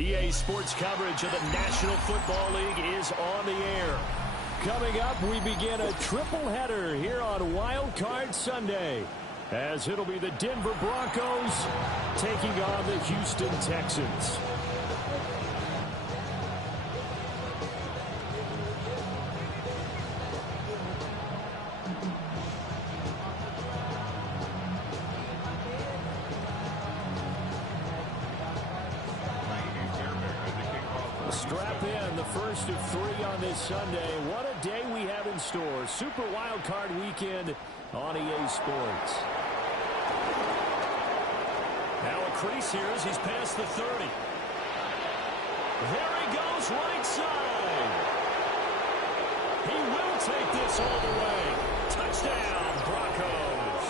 EA Sports coverage of the National Football League is on the air. Coming up, we begin a triple header here on Wild Card Sunday, as it'll be the Denver Broncos taking on the Houston Texans. Strap in, the first of three on this Sunday. What a day we have in store. Super Wild Card Weekend on EA Sports. Now a crease here as he's past the 30. There he goes, right side. He will take this all the way. Touchdown, Broncos.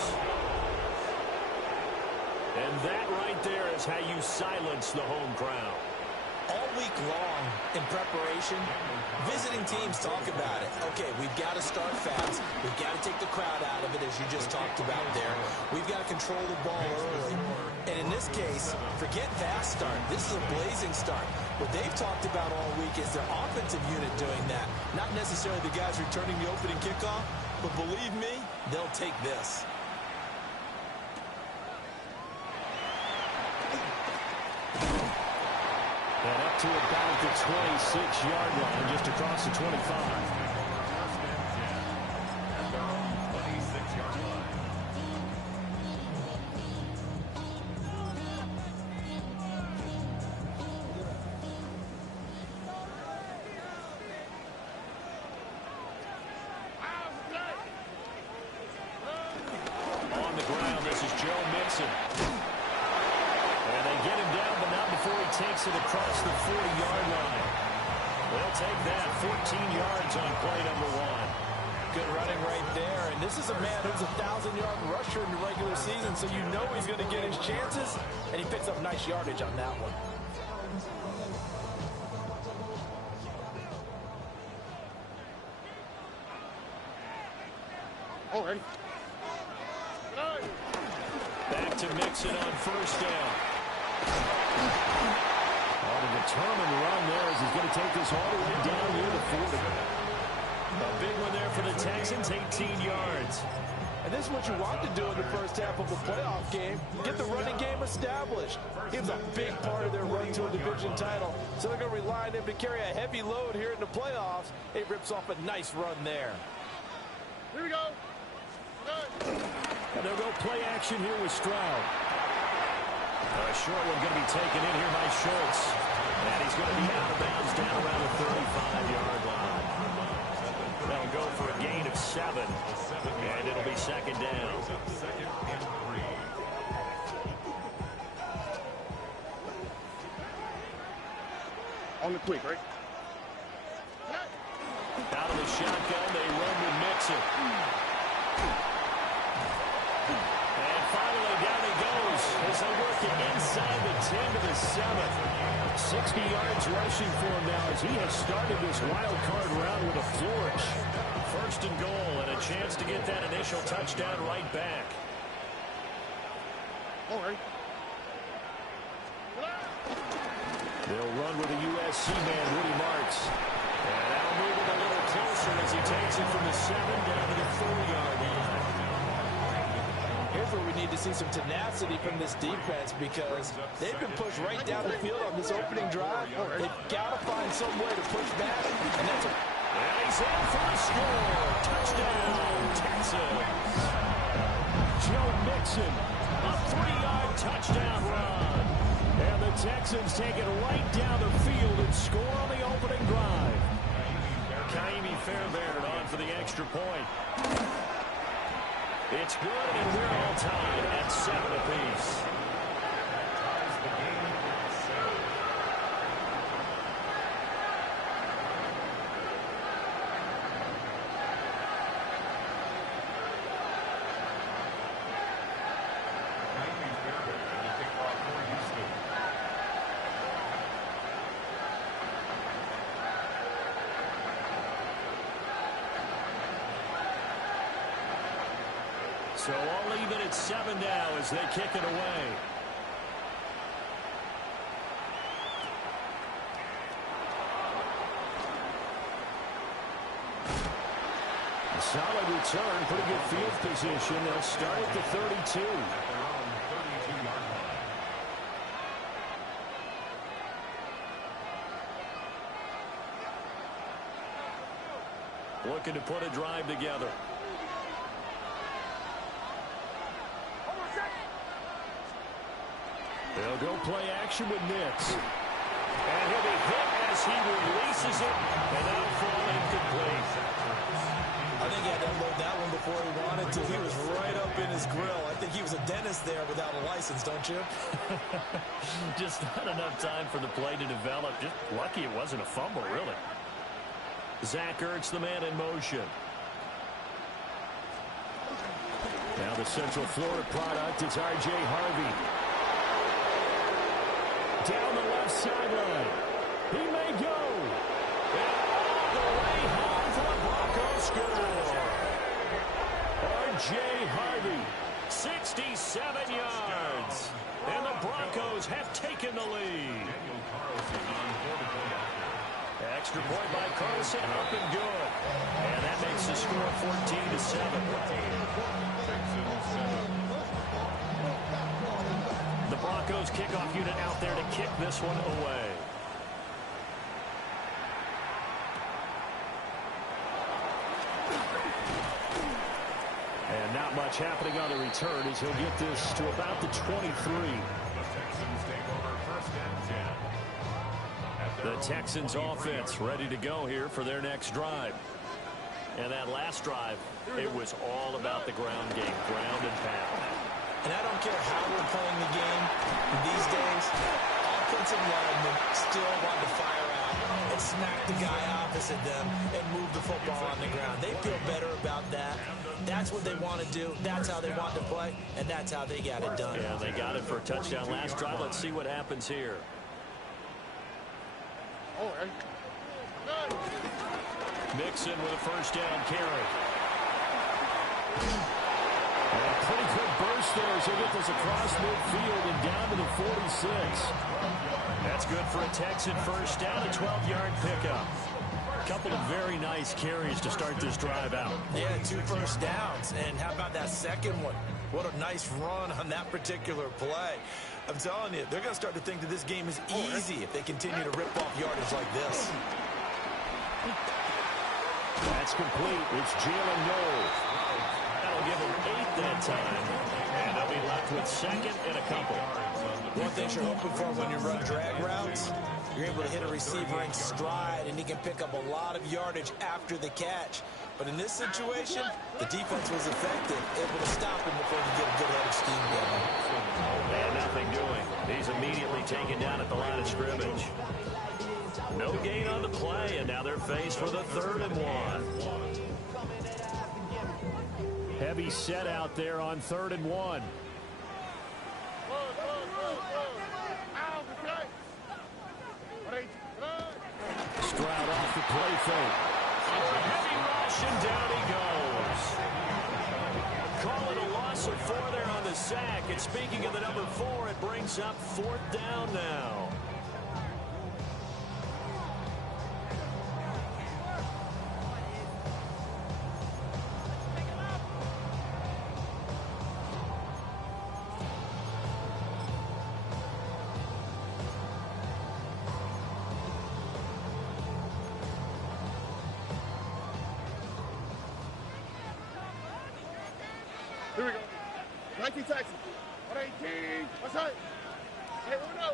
And that right there is how you silence the home crowd. All week long in preparation, visiting teams talk about it. Okay, we've got to start fast. We've got to take the crowd out of it, as you just talked about there. We've got to control the ball early. And in this case, forget fast start. This is a blazing start. What they've talked about all week is their offensive unit doing that. Not necessarily the guys returning the opening kickoff, but believe me, they'll take this. And up to about the 26-yard line, just across the 25. On the ground, this is Joe Mixon. And they get him down, but not before he takes it across the 40-yard line. They'll take that 14 yards on play number one. Good running right there. And this is a man who's a 1,000-yard rusher in the regular season, so you know he's going to get his chances. And he picks up nice yardage on that one. Oh, ready. Back to Mixon on first down. On a determined run there as he's going to take this all the way down near the 40. A big one there for the Texans, 18 yards. And this is what you want to do in the first half of a playoff game. Get the running game established. He was a big part of their run to a division title. So they're going to rely on him to carry a heavy load here in the playoffs. He rips off a nice run there. Here we go. And they'll go play action here with Stroud. A short one going to be taken in here by Schultz. And he's going to be out of bounds down around the 35-yard line. They'll go for a gain of 7. And it'll be second down. On the quick, right? Out of the shotgun, they run with Mixon. And finally, down he goes as they work it inside the 10 to the 7. 60 yards rushing for him now as he has started this wild card round with a flourish. First and goal and a chance to get that initial touchdown right back. All right. They'll run with a USC man, Woody Marks. And that'll move him a little closer as he takes it from the 7 down to the 4-yard line. Here's where we need to see some tenacity from this defense because they've been pushed right down the field on this opening drive. They've got to find some way to push back, and that's a... And he's in for the score. Touchdown, Texans. Joe Mixon, a 3-yard touchdown run. And the Texans take it right down the field and score on the opening drive. Kaimi Fairbairn on for the extra point. It's good, and we're all tied at 7 apiece. So all even at 7 now as they kick it away. return. Pretty good field position. They'll start at the 32. Looking to put a drive together. They'll go play action with Nix. And he'll be hit as he releases it, and that'll fall incomplete. I think he had to unload that one before he wanted to. He was right up in his grill. I think he was a dentist there without a license, don't you? Just not enough time for the play to develop. Just lucky it wasn't a fumble, really. Zach Ertz, the man in motion. Now the Central Florida product, it's R.J. Harvey. Down the left sideline. He may go. And all the way home for the Broncos score. R.J. Harvey, 67 yards. And the Broncos have taken the lead. Extra point by Carson, up and good. And that makes the score 14-7. The Broncos kickoff unit out there to kick this one away. And not much happening on the return as he'll get this to about the 23. The Texans offense ready to go here for their next drive. And that last drive, it was all about the ground game, ground and pound. And I don't care how we're playing the game these days, offensive linemen still want to fire out and smack the guy opposite them and move the football on the ground. They feel better about that. That's what they want to do. That's how they want to play, and that's how they got it done. Yeah, they got it for a touchdown last drive. Let's see what happens here. Mixon with a first down carry. And a pretty quick burst there as he'll get this across midfield and down to the 46. That's good for a Texan first down, a 12-yard pickup. A couple of very nice carries to start this drive out. Yeah, 2 first downs. And how about that second one? What a nice run on that particular play. I'm telling you, they're going to start to think that this game is easy if they continue to rip off yardage like this. That's complete. It's Jalen Noel. That'll give him 8 that time. And they'll be left with second and a couple. One thing you're hoping for when you run drag routes, you're able to hit a receiver in stride, and he can pick up a lot of yardage after the catch. But in this situation, the defense was effective, able to stop him before he could get a good head of steam going. And nothing doing. He's immediately taken down at the line of scrimmage. No gain on the play, and now they're faced with a 3rd and 1. Heavy set out there on 3rd and 1. Stroud off the play fake. Heavy rush, and down he goes. Call it a loss of 4 there on the sack. And speaking of the number 4, it brings up 4th down now. Here we go. 19 Texans. 118. What's that? Hey, uno.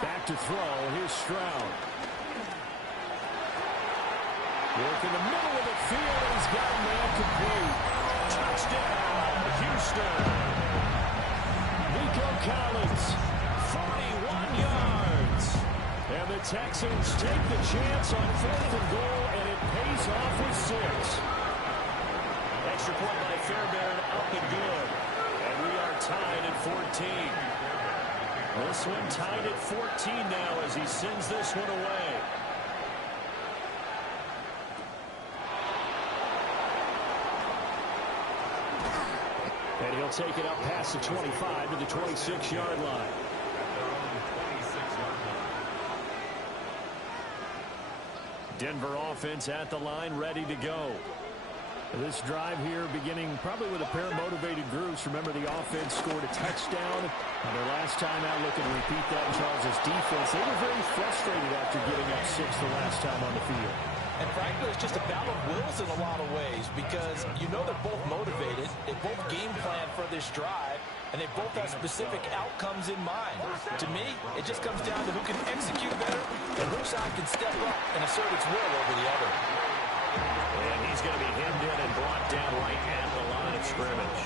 Back to throw. Here's Stroud. Work in the middle of the field, and he's got a man complete. Touchdown, Houston. Nico Collins, 41 yards. And the Texans take the chance on 4th and goal, and it pays off with 6. Extra point by Fairbairn, up and good. And we are tied at 14. This one tied at 14 now as he sends this one away. And he'll take it up past the 25 to the 26-yard line. Denver offense at the line, ready to go. This drive here beginning probably with a pair of motivated groups. Remember, the offense scored a touchdown on their last time out. Looking to repeat that in Charles' defense. They were very frustrated after giving up 6 the last time on the field. And frankly, it's just a battle of wills in a lot of ways because you know they're both motivated. They both game plan for this drive, and they both have specific outcomes in mind. To me, it just comes down to who can execute better and which side can step up and assert its will over the other. And he's going to be hemmed in and brought down right at the line of scrimmage.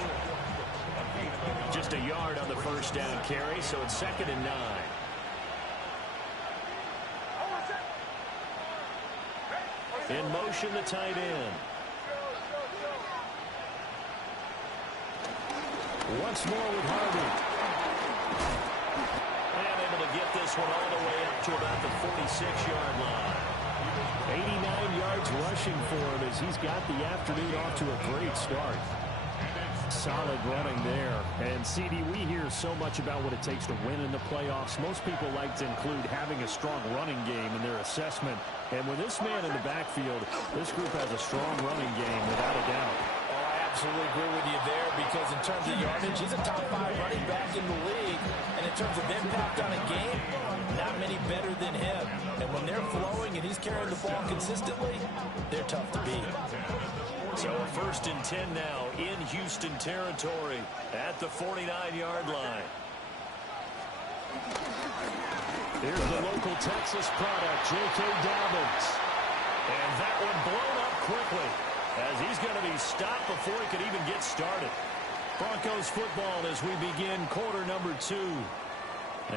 Just a yard on the first down carry, so it's 2nd and 9. In motion, the tight end. Once more with Harvey. And able to get this one all the way up to about the 46-yard line. 89 yards rushing for him as he's got the afternoon off to a great start. Solid running there. And, CD, we hear so much about what it takes to win in the playoffs. Most people like to include having a strong running game in their assessment. And with this man in the backfield, this group has a strong running game without a doubt. Oh, I absolutely agree with you there because in terms of yardage, he's a top 5 running back in the league. And in terms of impact on a game, not many better than him. And when they're flowing and he's carrying the ball consistently, they're tough to beat. So a 1st and 10 now in Houston territory at the 49-yard line. Here's the local Texas product, J.K. Dobbins. And that one blown up quickly as he's going to be stopped before he could even get started. Broncos football as we begin quarter number 2.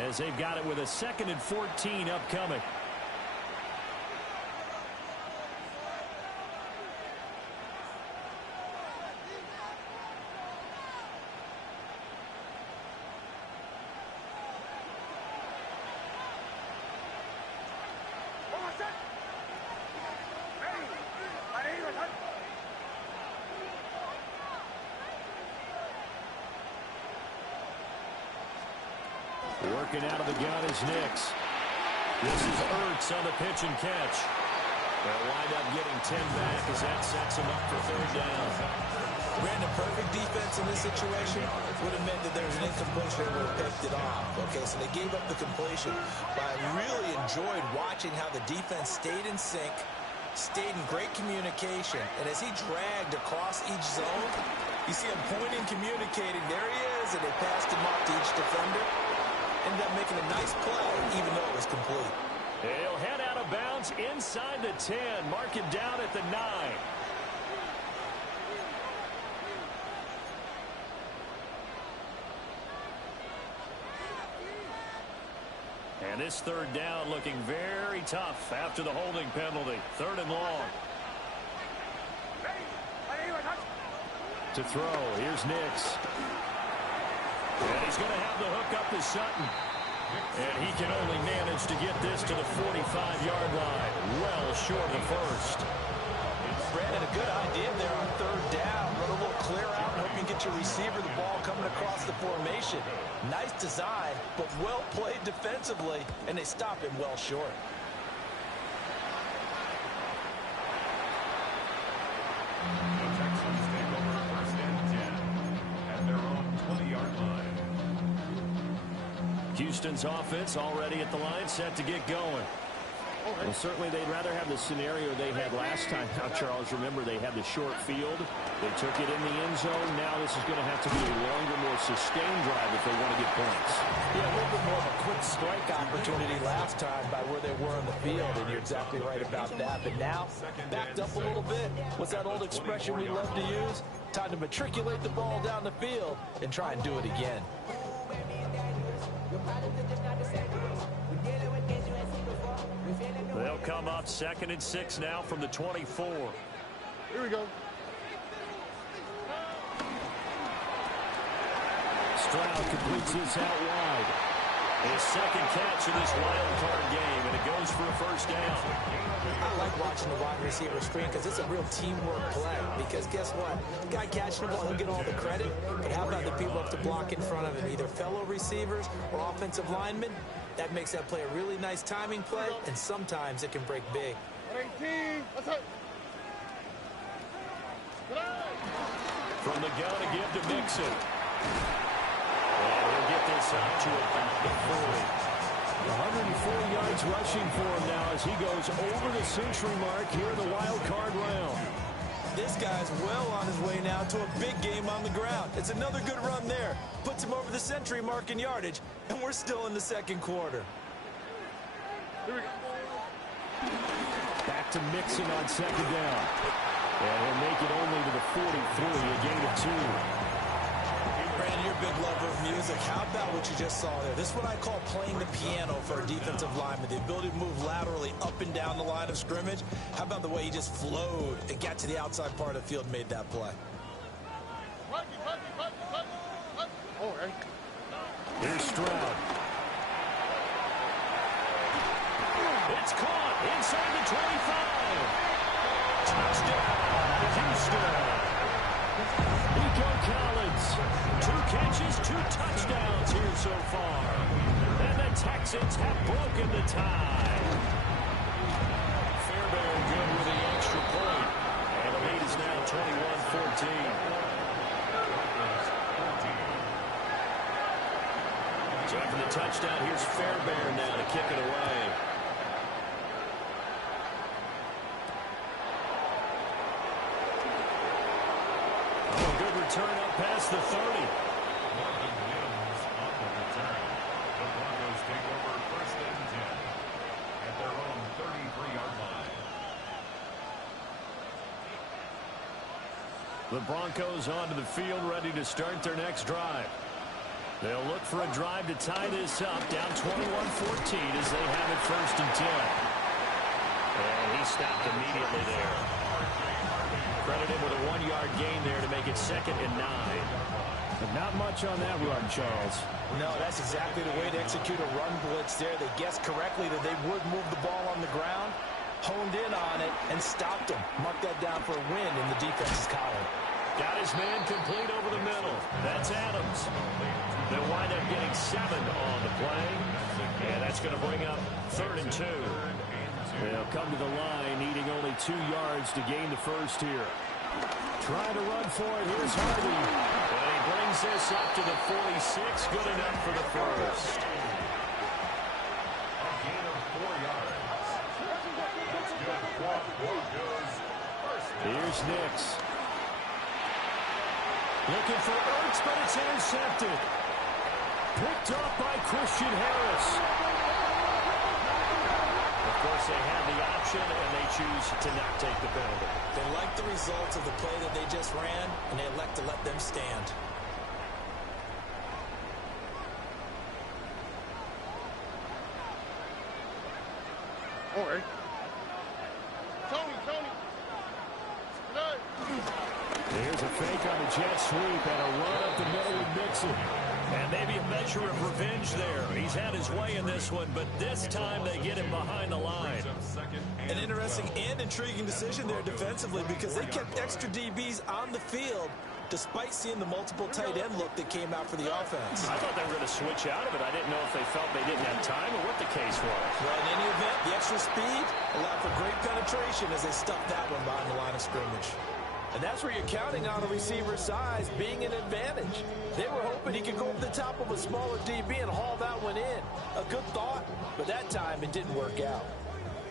As they've got it with a 2nd and 14 upcoming. Working out of the gun is Nix. This is Ertz on the pitch and catch. They'll wind up getting 10 back as that sets him up for 3rd down. Brandon, perfect defense in this situation would have meant that there was an incompletion and would have picked it off. Okay, so they gave up the completion. But I really enjoyed watching how the defense stayed in sync, stayed in great communication. And as he dragged across each zone, you see him pointing, communicating. There he is, and they passed him off to each defender. Ended up making a nice play, even though it was complete. He'll head out of bounds inside the 10. Mark him down at the 9. And this 3rd down looking very tough after the holding penalty. 3rd and long. To throw, here's Nix. And he's going to have the hook up to Sutton. And he can only manage to get this to the 45-yard line. Well short of the 1st. Brandon, a good idea there on 3rd down. Run a little clear out and hope you get your receiver the ball coming across the formation. Nice design, but well played defensively, and they stop him well short. Houston's offense already at the line, set to get going. Well, certainly they'd rather have the scenario they had last time out, Charles. Remember, they had the short field. They took it in the end zone. Now this is going to have to be a longer, more sustained drive if they want to get points. Yeah, a little bit more of a quick strike opportunity last time by where they were on the field, and you're exactly right about that. But now, backed up a little bit. What's that old expression we love to use? Time to matriculate the ball down the field and try and do it again. They'll come up 2nd and 6 now from the 24. Here we go. Stroud completes this out wide. His 2nd catch of this wild card game, and it goes for a 1st down. I like watching the wide receiver screen because it's a real teamwork play. Because guess what? The guy catching the ball, he'll get all the credit. But how about the people up to block in front of him, either fellow receivers or offensive linemen? That makes that play a really nice timing play, and sometimes it can break big. 118. What's up? From the gun to give to Mixon. And he'll get this out to about the 40. 104 yards rushing for him now as he goes over the century mark here in the wild card round. This guy's well on his way now to a big game on the ground. It's another good run there. Puts him over the century mark in yardage, and we're still in the second quarter. Here we go. Back to Mixon on second down. And he'll make it only to the 43, a gain of 2. Brandon, you're a big lover of music. How about what you just saw there? This is what I call playing the piano for a defensive lineman. The ability to move laterally up and down the line of scrimmage. How about the way he just flowed and got to the outside part of the field and made that play? Oh, right. Here's Stroud. It's caught inside the 25. Touchdown, Houston. Nico Collins, 2 catches, 2 touchdowns here so far. And the Texans have broken the tie. Fairbairn good with the extra point. And the lead is now 21-14. So after the touchdown, here's Fairbairn now to kick it away. Turn up past the 30. Morgan Williams on the return. The Broncos take over first and 10 at their own 33-yard line. The Broncos onto the field, ready to start their next drive. They'll look for a drive to tie this up, down 21-14 as they have it first and 10. And he stopped immediately there. Credit him with a 1-yard gain there to make it 2nd and 9. But not much on that run, Charles. No, that's exactly the way to execute a run blitz there. They guessed correctly that they would move the ball on the ground, honed in on it, and stopped him. Mark that down for a win in the defense's column. Got his man complete over the middle. That's Adams. They'll wind up getting 7 on the play. And that's going to bring up 3rd and 2. They'll come to the line, needing only 2 yards to gain the first here. Trying to run for it. Here's Hardy. And he brings this up to the 46. Good enough for the first. A gain of 4 yards. That's good for Broncos. Here's Nix. Looking for Ertz, but it's intercepted. Picked up by Christian Harris. Of course, they have the option, and they choose to not take the penalty. They like the results of the play that they just ran, and they elect to let them stand. All right. Tony. There's a fake on the jet sweep and a run up the middle with Mixon. And maybe a measure of revenge there. He's had his way in this one, but this time they get him behind the line. An interesting and intriguing decision there defensively because they kept extra DBs on the field despite seeing the multiple tight end look that came out for the offense. I thought they were going to switch out of it. I didn't know if they felt they didn't have time or what the case was. Well, in any event, the extra speed allowed for great penetration as they stuffed that one behind the line of scrimmage. And that's where you're counting on a receiver's size being an advantage. They were hoping he could go over the top of a smaller DB and haul that one in. A good thought, but that time it didn't work out.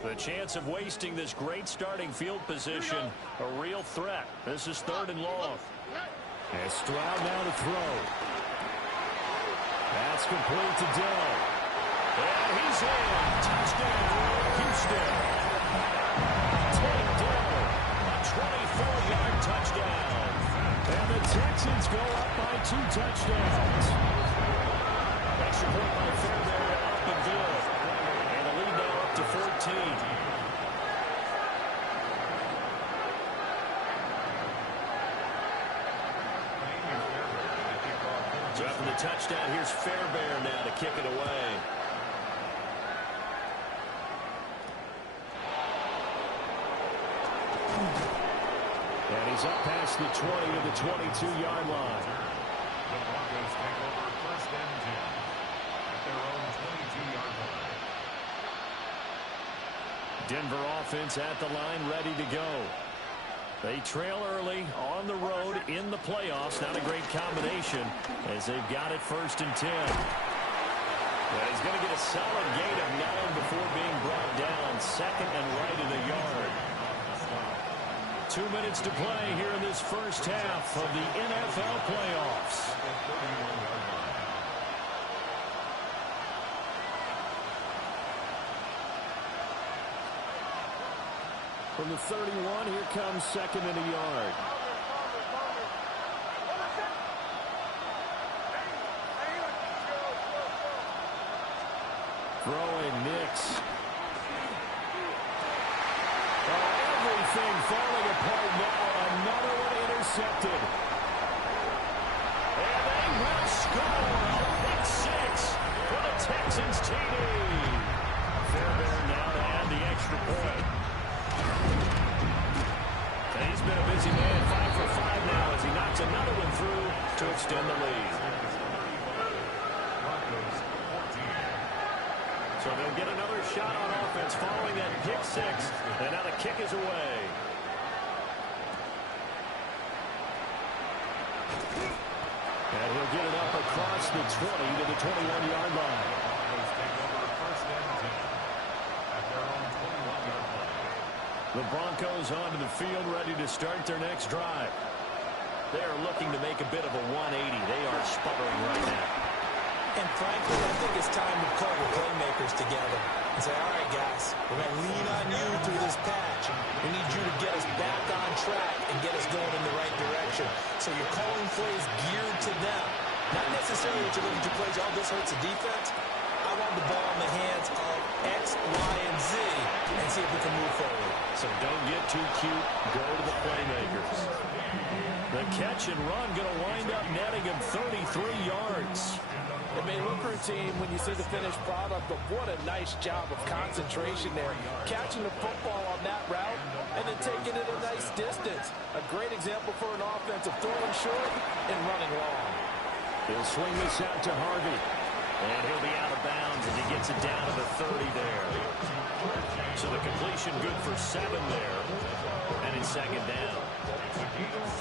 The chance of wasting this great starting field position, a real threat. This is 3rd and long. And Stroud now to throw. That's complete to Dell. And he's in. Touchdown, Houston. Take Dell. A 24-yard touchdown. And the Texans go up by 2 touchdowns. Extra point by Fairbairn, up and good. And the lead now up to 14. So after the touchdown, here's Fairbairn now to kick it away. And he's up past the 20 to the 22-yard line. The Broncos take over first and 10 at their own 22-yard line. Denver offense at the line, ready to go. They trail early on the road in the playoffs. Not a great combination as they've got it 1st and 10. Well, he's going to get a solid gain of 9 before being brought down. 2nd and right in the yard. 2 minutes to play here in this first half of the NFL playoffs. From the 31, here comes 2nd and a yard. Throwing Nix. Everything falling apart now. Another one intercepted. And they will score. A pick 6 for the Texans TD. Fairbairn now to add the extra point. And he's been a busy man, 5 for 5 now as he knocks another one through to extend the lead. So they'll get another shot on offense following that pick 6. And now the kick is away. And he'll get it up across the 20 to the 21-yard line. The Broncos onto the field, ready to start their next drive. They are looking to make a bit of a 180. They are sputtering right now. And frankly, I think it's time to call the playmakers together and say, all right, guys, we're going to lean on you through this patch. We need you to get us back on track and get us going in the right direction. So you're calling plays geared to them. Not necessarily that you're looking to plays, oh, this hurts the defense. I want the ball in the hands of X, Y, and Z and see if we can move forward. So don't get too cute. Go to the playmakers. The catch and run going to wind up netting him 33 yards. It may look routine when you see the finished product, but what a nice job of concentration there. Catching the football on that route and then taking it a nice distance. A great example for an offense of throwing short and running long. He'll swing this out to Harvey. And he'll be out of bounds as he gets it down to the 30 there. So the completion good for 7 there. And it's 2nd down.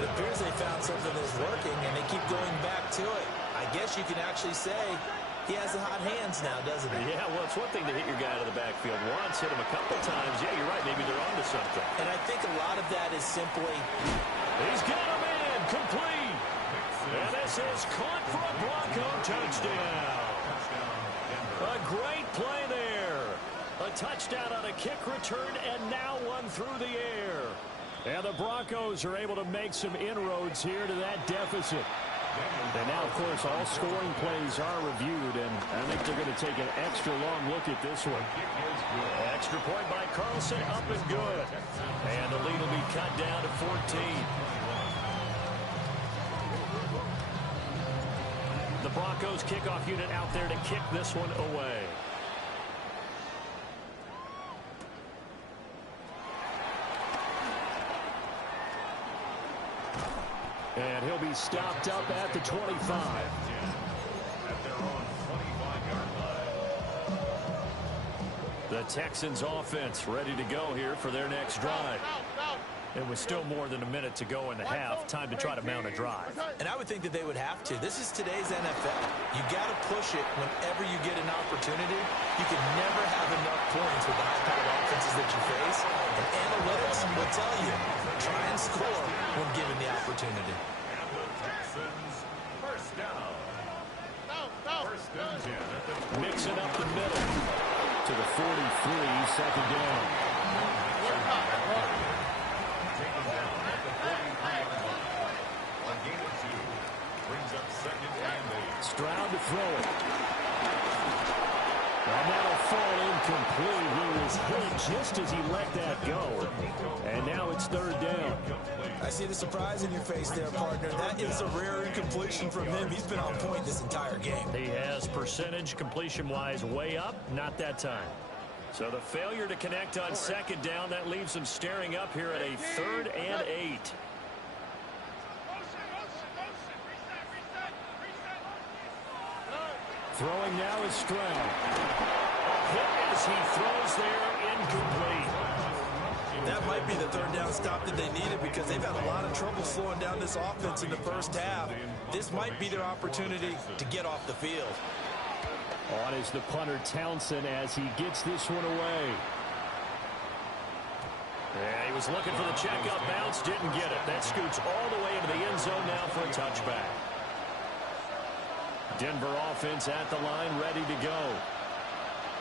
It appears they found something that's working, and they keep going back to it. I guess you can actually say he has the hot hands now, doesn't he? Yeah, well, it's one thing to hit your guy out of the backfield once, hit him a couple times. Yeah, you're right. Maybe they're onto something. And I think a lot of that is simply... He's got a man complete. And this is caught for a Bronco touchdown. A great play there. A touchdown on a kick return, and now one through the air. And the Broncos are able to make some inroads here to that deficit. And now, of course, all scoring plays are reviewed, and I think they're going to take an extra long look at this one. Extra point by Carlson, up and good. And the lead will be cut down to 14. The Broncos kickoff unit out there to kick this one away. And he'll be stopped up at the 25. At their own 25-yard line. The Texans offense ready to go here for their next drive. It was still more than a minute to go in the half. Time to try to mount a drive. And I would think that they would have to. This is today's NFL. You got to push it whenever you get an opportunity. You can never have enough points with the high-powered offenses that you face. And analytics will tell you, try and score when given the opportunity. And the Texans, first down. First and 10 at the 40. Mixing up the middle to the 43, 2nd down. Taken down at the 43-yard line. A gain of 2 brings up 2nd and 8. Stroud to throw it. And that'll fall incomplete. He was hit just as he let that go. And now it's 3rd down. I see the surprise in your face there, partner. That is a rare incompletion from him. He's been on point this entire game. He has percentage completion-wise way up. Not that time. So the failure to connect on 2nd down, that leaves him staring up here at a 3rd and 8. Throwing now is Stroud. A hit as he throws there, incomplete. that might be the third down stop that they needed because they've had a lot of trouble slowing down this offense in the first half. This might be their opportunity to get off the field. On is the punter Townsend as he gets this one away. Yeah, he was looking for the checkup bounce, didn't get it. That scoots all the way into the end zone now for a touchback. Denver offense at the line, ready to go.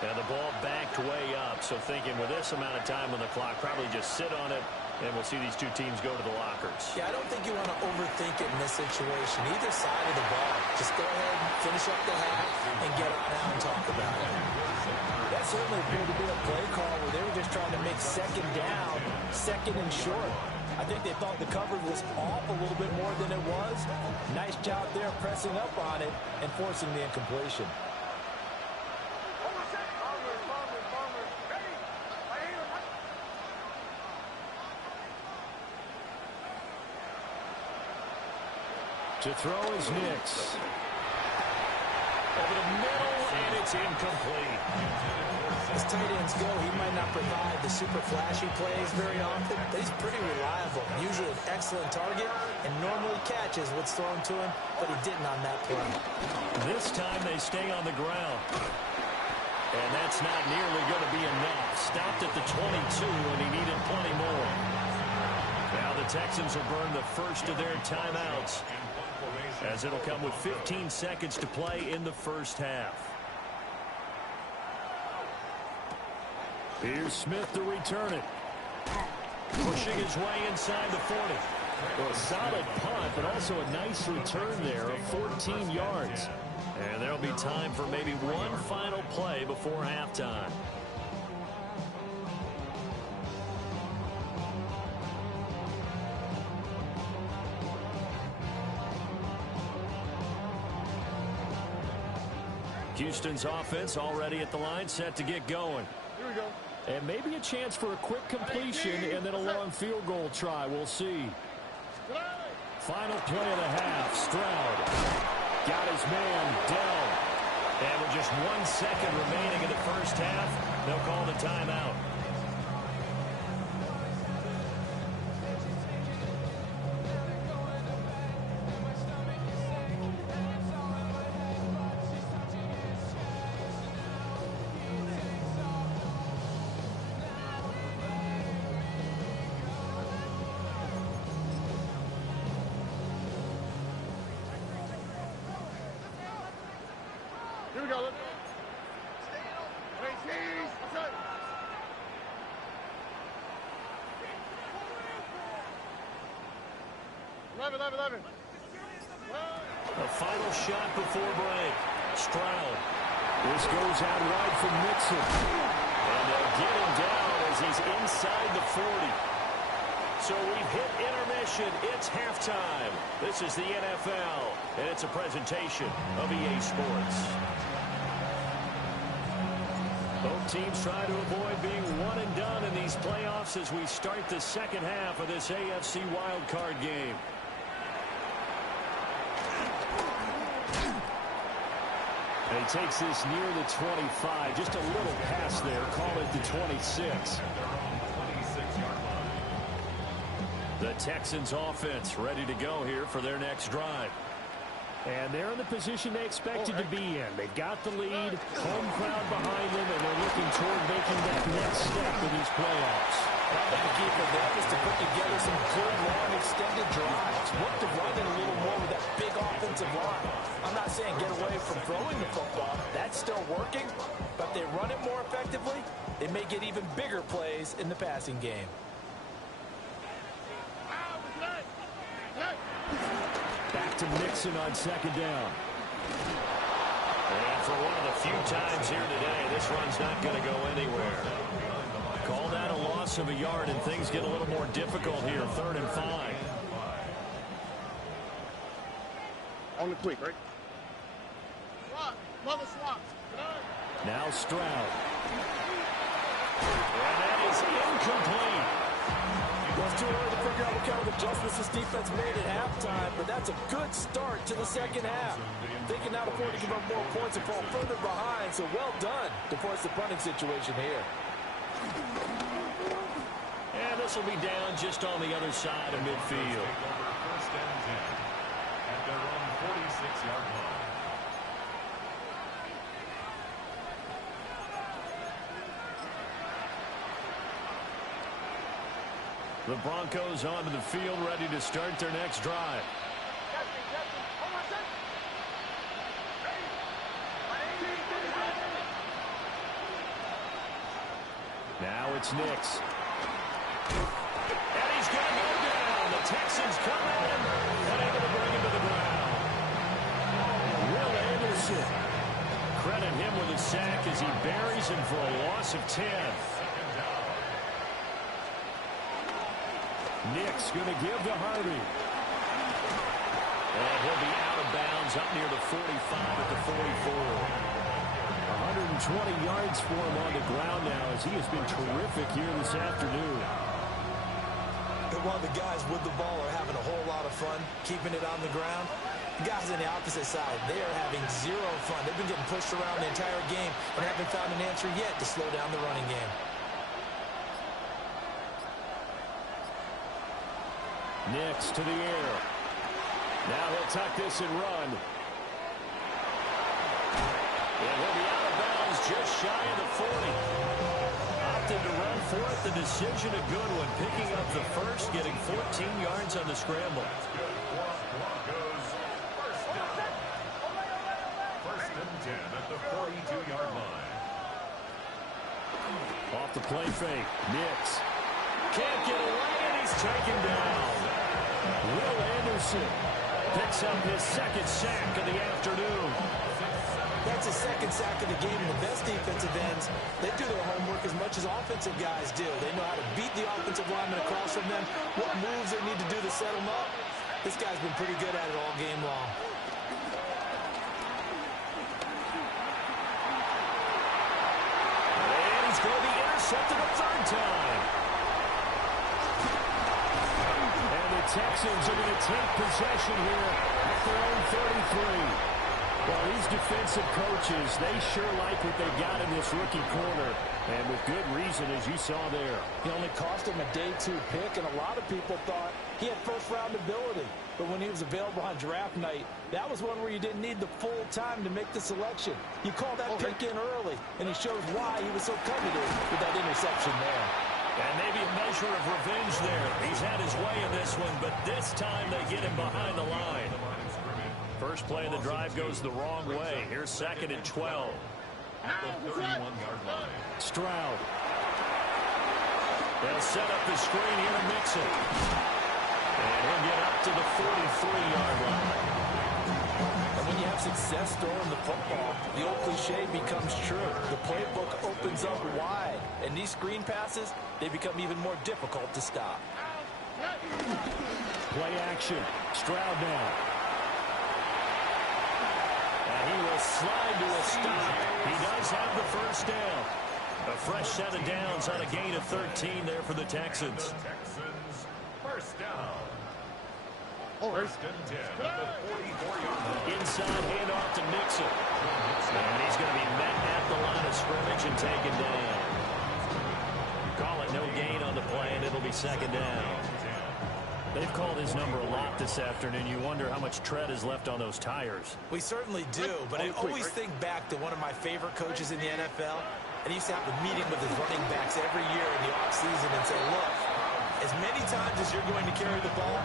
And the ball backed way up, so thinking with this amount of time on the clock, probably just sit on it, and we'll see these two teams go to the lockers. Yeah, I don't think you want to overthink it in this situation. Either side of the ball. Just go ahead and finish up the half and get on out and talk about it. That certainly appeared to be a play call where they were just trying to make second down, second and short. I think they thought the coverage was off a little bit more than it was. Nice job there pressing up on it and forcing the incompletion. To throw is Nix. Over the middle, and it's incomplete. As tight ends go, he might not provide the super flashy plays very often, but he's pretty reliable. Usually an excellent target, and normally catches what's thrown to him, but he didn't on that play. This time they stay on the ground. And that's not nearly going to be enough. Stopped at the 22, and he needed plenty more. Now the Texans will burn the first of their timeouts, as it'll come with 15 seconds to play in the first half. Here's Smith to return it. Pushing his way inside the 40. Well, a solid punt, but also a nice return there of 14 yards. And there'll be time for maybe one final play before halftime. Houston's offense already at the line, set to get going. Here we go. And maybe a chance for a quick completion and then a long field goal try. We'll see. Final play of the half. Stroud got his man down. And with just 1 second remaining in the first half, they'll call the timeout. Here we go. Let's go. 18. What's up? Eleven. A final shot before break. Stroud. This goes out wide from Mixon. And they'll get him down as he's inside the 40. So we've hit intermission. It's halftime. This is the NFL, and it's a presentation of EA Sports. Both teams try to avoid being one and done in these playoffs as we start the second half of this AFC wildcard game. And he takes this near the 25. Just a little pass there. Call it the 26. The Texans offense ready to go here for their next drive. And they're in the position they expected to be in. They've got the lead, home crowd behind them, and they're looking toward making that next step in these playoffs. I think the key for them is to put together some good, long, extended drives. Work to run it a little more with that big offensive line. I'm not saying get away from throwing the football. That's still working. But if they run it more effectively, they may get even bigger plays in the passing game. Back to Mixon on second down. And for one of the few times here today, this run's not going to go anywhere. Call that a loss of a yard, and things get a little more difficult here. 3rd and 5. On the quick, right? Swap. Love a swap. Now Stroud. And that is incomplete. It's too early to figure out what kind of adjustments this defense made at halftime, but that's a good start to the second half. They can now afford to give up more points and fall further behind, so well done to force the punting situation here. And this will be down just on the other side of midfield. First and 10 at their own 46-yard line. The Broncos onto the field, ready to start their next drive. Now it's Nix. And he's going to go down. The Texans come in and able to bring him to the ground. Will Anderson. Credit him with a sack as he buries him for a loss of 10. Nix going to give to Harvey. And he'll be out of bounds up near the 45 at the 44. 120 yards for him on the ground now as he has been terrific here this afternoon. And while the guys with the ball are having a whole lot of fun keeping it on the ground, the guys on the opposite side, they are having zero fun. They've been getting pushed around the entire game and haven't found an answer yet to slow down the running game. Nix to the air. Now he'll tuck this and run. And he'll be out of bounds just shy of the 40. Opted to run for it. The decision a good one. Picking up the first, getting 14 yards on the scramble. Broncos first and 10 at the 42-yard line. Off the play fake. Nix. Can't get away, and he's taken down. Will Anderson picks up his second sack of the afternoon. That's his second sack of the game, and the best defensive ends, they do their homework as much as offensive guys do. They know how to beat the offensive lineman across from them, what moves they need to do to set them up. This guy's been pretty good at it all game long. And he's going to be intercepted a third time. And the Texans are going to take possession here at their own 33. Well, these defensive coaches, they sure like what they got in this rookie corner. And with good reason, as you saw there. He only cost him a day 2 pick, and a lot of people thought he had first-round ability. But when he was available on draft night, that was one where you didn't need the full time to make the selection. You called that pick in early, and he shows why he was so coveted with that interception there. And maybe a measure of revenge there. He's had his way in this one, but this time they get him behind the line. First play of the drive goes the wrong way. Here's second and 12. At the 31-yard line. Stroud. They'll set up the screen here to Mixon. And he'll get up to the 43-yard line. And when you have success throwing the football, the old cliche becomes true. The playbook opens up wide, and these screen passes, they become even more difficult to stop. Play action. Stroud now. He will slide to a stop. He does have the first down. A fresh set of downs on a gain of 13 there for the Texans. Texans first down. First and 10 at the 44-yard line. Inside handoff to Mixon. And he's going to be met at the line of scrimmage and taken down. Call it no gain on the play, and it'll be second down. They've called his number a lot this afternoon. You wonder how much tread is left on those tires. We certainly do, but I always think back to one of my favorite coaches in the NFL, and he used to have a meeting with his running backs every year in the offseason and say, look, as many times as you're going to carry the ball,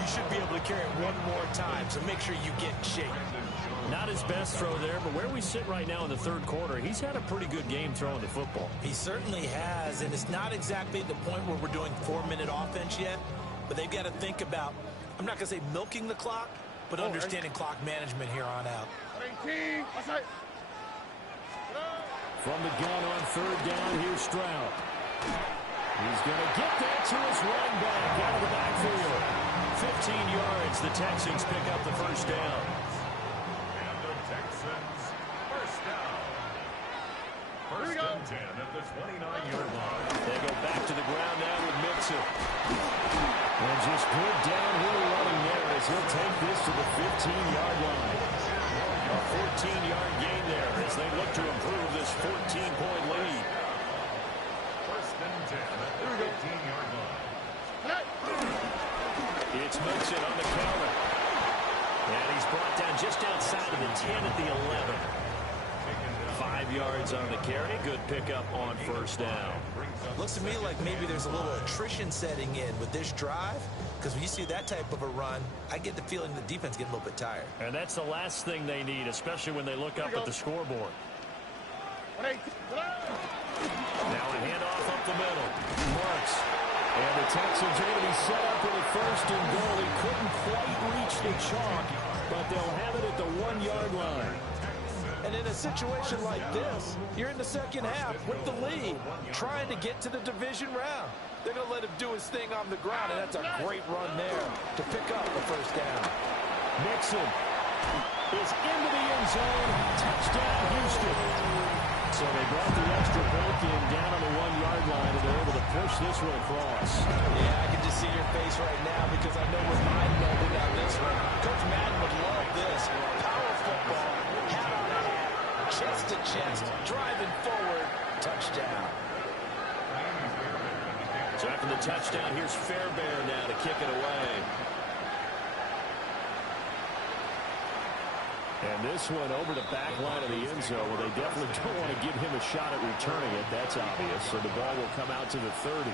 you should be able to carry it one more time, so make sure you get in shape. Not his best throw there, but where we sit right now in the third quarter, he's had a pretty good game throwing the football. He certainly has, and it's not exactly at the point where we're doing 4-minute offense yet, but they've got to think about, I'm not going to say milking the clock, but understanding clock management here on out. From the gun on third down, here's Stroud. He's going to get that to his running back out of the backfield. 15 yards, the Texans pick up the first down. And the Texans first down. First and 10 at the 29-yard line. They go back to the ground now with Mixon. And just good downhill running there as he'll take this to the 15-yard line. A 14-yard gain there as they look to improve this 14-point lead. First and 10 at the 15-yard line. Mixon on the counter. And he's brought down just outside of the 10 at the 11. 5 yards on the carry. Good pickup on first down. Looks to me like maybe there's a little attrition setting in with this drive, because when you see that type of a run, I get the feeling the defense getting a little bit tired. And that's the last thing they need, especially when they look up at the scoreboard. Now a handoff up the middle. Marks. And the Texans are going to be set up with a first and goal. He couldn't quite reach the chalk, but they'll have it at the 1-yard line. And in a situation like this, you're in the second half with the lead, trying to get to the division round. They're going to let him do his thing on the ground, and that's a great run there to pick up the first down. Mixon is into the end zone. Touchdown, Houston. So they brought the extra point in down on the 1-yard line, and they're able to push this one across. Yeah, I can just see your face right now because I know we're mind-numbing on this one. Coach Madden would love this. Power football, hat on a hat, chest to chest, driving forward, touchdown. So after the touchdown, here's Fairbairn now to kick it away. And this one over the back line of the end zone. Well, they definitely don't want to give him a shot at returning it. That's obvious. So the ball will come out to the 30.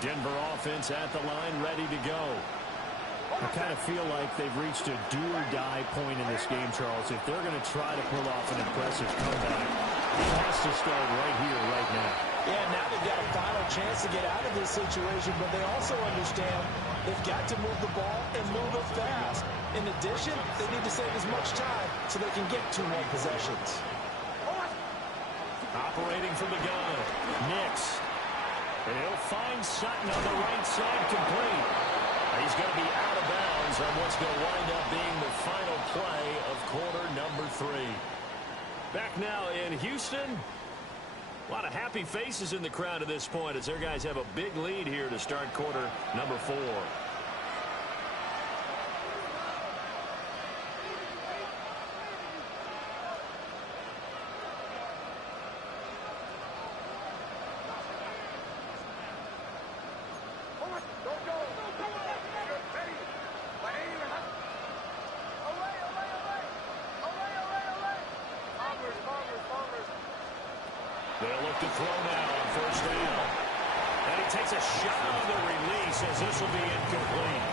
Denver offense at the line, ready to go. I kind of feel like they've reached a do-or-die point in this game, Charles. If they're going to try to pull off an impressive comeback, it has to start right here, right now. Yeah, now they've got a final chance to get out of this situation, but they also understand they've got to move the ball and move it fast. In addition, they need to save as much time so they can get 2 more possessions. Operating from the gun, Nix. And he'll find Sutton on the right side, complete. He's going to be out of bounds on what's going to wind up being the final play of quarter number 3. Back now in Houston. A lot of happy faces in the crowd at this point as their guys have a big lead here to start quarter number 4. They'll look to throw now on first down. And he takes a shot on the release as this will be incomplete.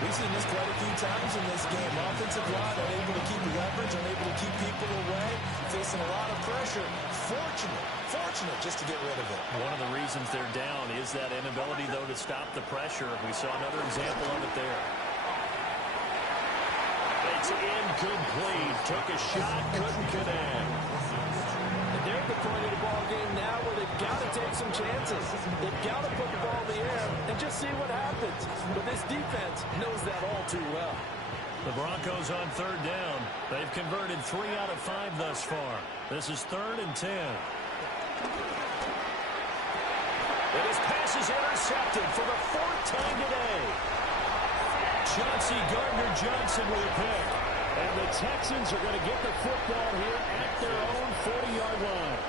We've seen this quite a few times in this game. Offensive line unable to keep leverage, unable to keep people away, facing a lot of pressure. Fortunate just to get rid of it. One of the reasons they're down is that inability, though, to stop the pressure. We saw another example of it there. It's incomplete. Took a shot, couldn't connect. They're at the point of the ball game now where they've got to take some chances. They've got to put the ball in the air and just see what happens. But this defense knows that all too well. The Broncos on third down. They've converted 3 out of 5 thus far. This is 3rd and 10. And his pass is intercepted for the 4th time today. Chauncey Gardner-Johnson with a pick. And the Texans are going to get the football here at their own 40-yard line.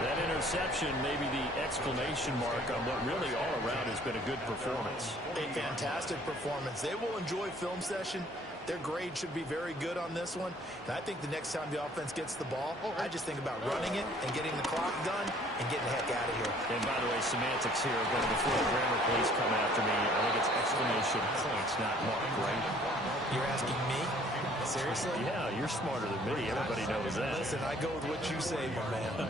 That interception may be the exclamation mark on what really all around has been a good performance. A fantastic performance. They will enjoy film session. Their grade should be very good on this one. And I think the next time the offense gets the ball, I just think about running it and getting the clock done and getting the heck out of here. And by the way, semantics here, but before the grammar police come after me, I think it's exclamation points, not mark, right? You're asking me? Seriously? Yeah, you're smarter than me. Everybody knows that. Listen, I go with what you say, my man.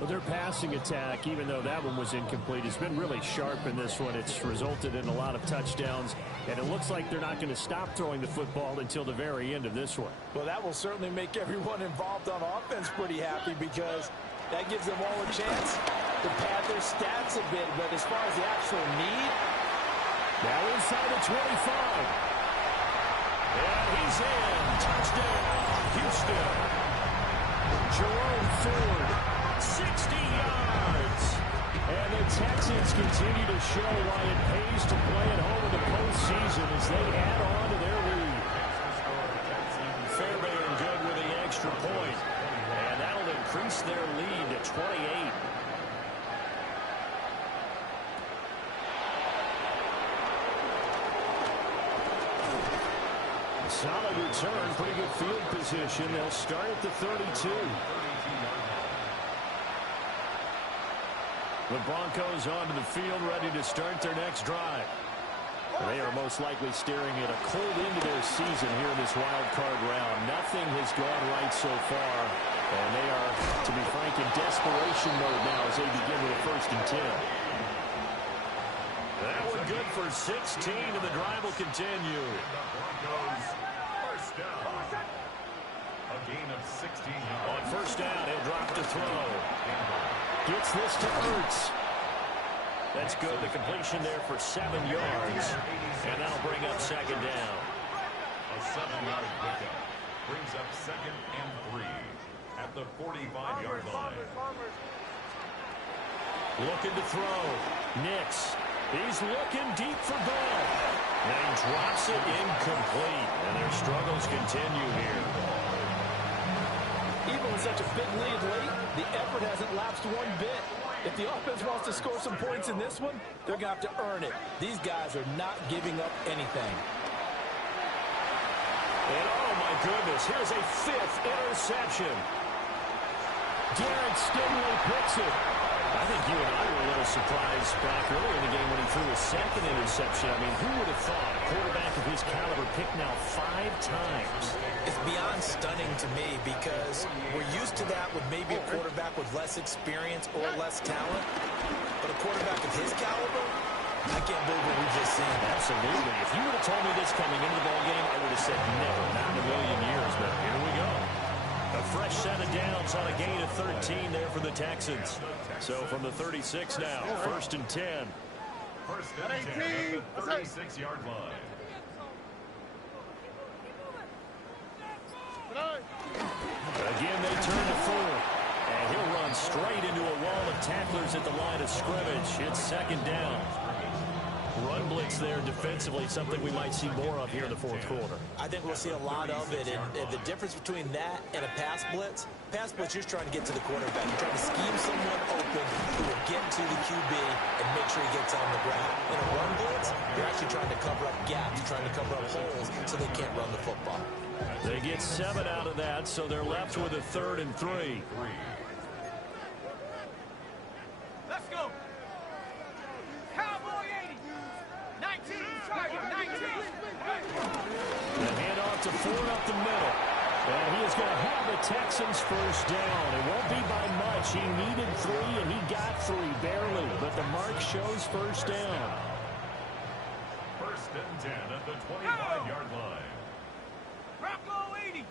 Well, their passing attack, even though that one was incomplete, has been really sharp in this one. It's resulted in a lot of touchdowns, and it looks like they're not going to stop throwing the football until the very end of this one. Well, that will certainly make everyone involved on offense pretty happy because that gives them all a chance to pad their stats a bit. But as far as the actual need, now inside the 25. And he's in. Touchdown, Houston. Jerome Ford, 60 yards. And the Texans continue to show why it pays to play at home in the postseason as they add on to their lead. Fairbairn good with the extra point. And that'll increase their lead to 28. Solid return, pretty good field position. They'll start at the 32. The Broncos onto the field, ready to start their next drive. They are most likely staring at a cold end to their season here in this wild card round. Nothing has gone right so far, and they are, to be frank, in desperation mode now as they begin with a 1st and 10. That one good for 16, and the drive will continue. Broncos first down. A gain of 16 yards. On 1st down, he'll drop to throw. Gets this to Ertz. That's good. The completion there for 7 yards. And that'll bring up 2nd down. A 7-yard pickup brings up 2nd and 3 at the 45-yard line. Looking to throw. Nix. He's looking deep for Bell. And he drops it incomplete. And their struggles continue here. Even with such a big lead late, the effort hasn't lapsed one bit. If the offense wants to score some points in this one, they're going to have to earn it. These guys are not giving up anything. And oh my goodness, here's a 5th interception. Derek Stingley picks it. I think you and I were a little surprised back earlier in the game when he threw his 2nd interception. I mean, who would have thought a quarterback of his caliber picked now 5 times? It's beyond stunning to me because we're used to that with maybe a quarterback with less experience or less talent. But a quarterback of his caliber, I can't believe what we've just seen. Absolutely. If you would have told me this coming into the ballgame, I would have said never, not in a million years. But here we go. A fresh set of downs on a gain of 13 there for the Texans. So from the 36 now, 1st and 10. 1st and 10 at the 36-yard line. Again, they turn to Fuller. And he'll run straight into a wall of tacklers at the line of scrimmage. It's 2nd down. Run blitz there defensively, something we might see more of here in the 4th quarter. I think we'll see a lot of it, and the difference between that and a pass blitz, you're trying to get to the quarterback. You're trying to scheme someone open who will get to the QB and make sure he gets on the ground. In a run blitz, you're actually trying to cover up gaps, trying to cover up holes so they can't run the football. They get 7 out of that, so they're left with a 3rd and 3. Let's go. Cowboy 80. 19, target 19. The handoff to Ford up the middle. And he is going to have the Texans 1st down. It won't be by much. He needed 3, and he got 3, barely. But the mark shows 1st down. 1st and 10 at the 25-yard line. Bronco 80.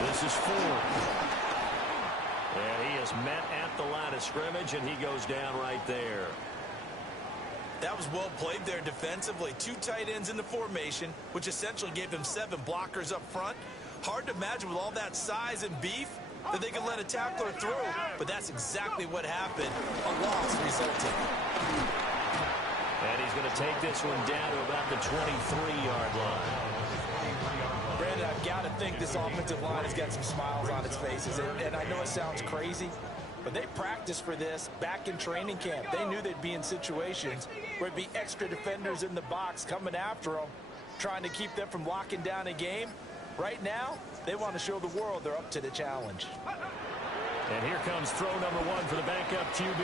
This is Ford. And he is met at the line of scrimmage, and he goes down right there. That was well played there defensively. 2 tight ends in the formation, which essentially gave him 7 blockers up front. Hard to imagine with all that size and beef that they could let a tackler through, but that's exactly what happened. A loss resulted. And he's going to take this one down to about the 23-yard line. Brandon, I've got to think this offensive line has got some smiles on its faces. And I know it sounds crazy, but they practiced for this back in training camp. They knew they'd be in situations where it'd be extra defenders in the box coming after them, trying to keep them from locking down a game. Right now, they want to show the world they're up to the challenge. And here comes throw number 1 for the backup QB.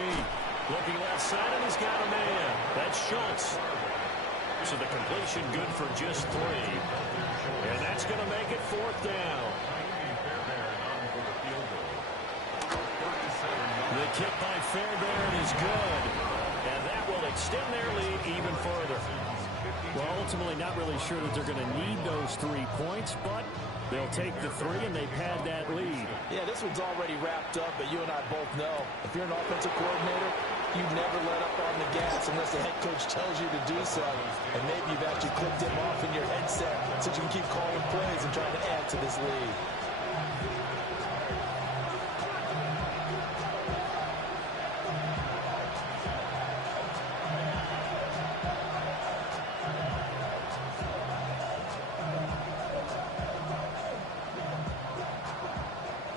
Looking left side, and he's got a man. That's Schultz. So the completion good for just 3. And that's going to make it 4th down. The kick by Fairbairn is good. And that will extend their lead even further. Well, ultimately not really sure that they're going to need those 3 points, but they'll take the 3 and they've had that lead. Yeah, this one's already wrapped up, but you and I both know if you're an offensive coordinator, you never let up on the gas unless the head coach tells you to do so. And maybe you've actually clicked him off in your headset so you can keep calling plays and trying to add to this lead.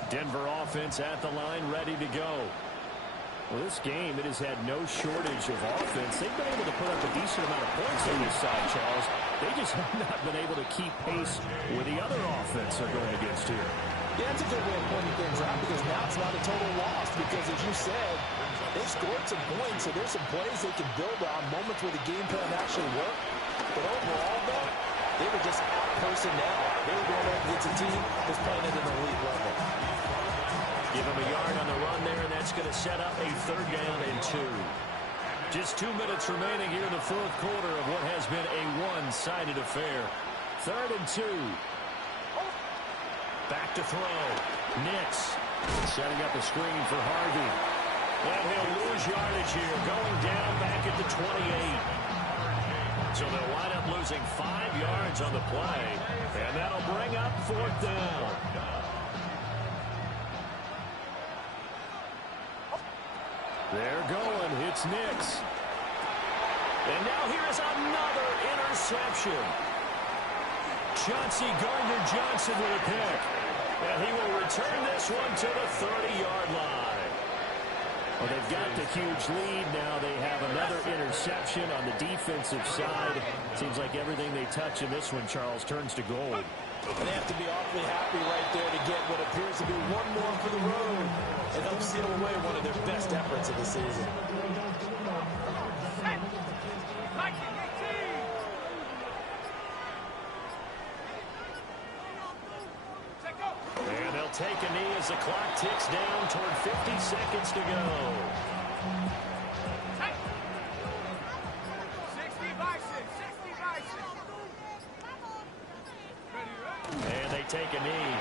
Denver offense at the line, ready to go. Well, this game, it has had no shortage of offense. They've been able to put up a decent amount of points on this side, Charles. They just have not been able to keep pace with the other offense they're going against here. Yeah, that's a good way of pointing things out because now it's not a total loss because, as you said, they've scored some points, so there's some plays they can build on, moments where the game plan actually worked. But overall, though, they were just out personnel. They were going up against a team that's playing at an elite level. Give him a yard on the run there, and that's going to set up a 3rd down and 2. Just 2 minutes remaining here in the 4th quarter of what has been a one-sided affair. 3rd and 2. Back to throw. Nix setting up a screen for Harvey. And he'll lose yardage here, going down back at the 28. So they'll wind up losing 5 yards on the play, and that'll bring up 4th down. They're going. It's Nix. And now here is another interception. Chauncey Gardner-Johnson with a pick. And he will return this one to the 30-yard line. Well, they've got the huge lead. Now they have another interception on the defensive side. Seems like everything they touch in this one, Charles, turns to gold. And they have to be awfully happy right there to get what appears to be one more for the road and help seal away one of their best efforts of the season. And they'll take a knee as the clock ticks down toward 50 seconds to go. 60 by 6. And they take a knee.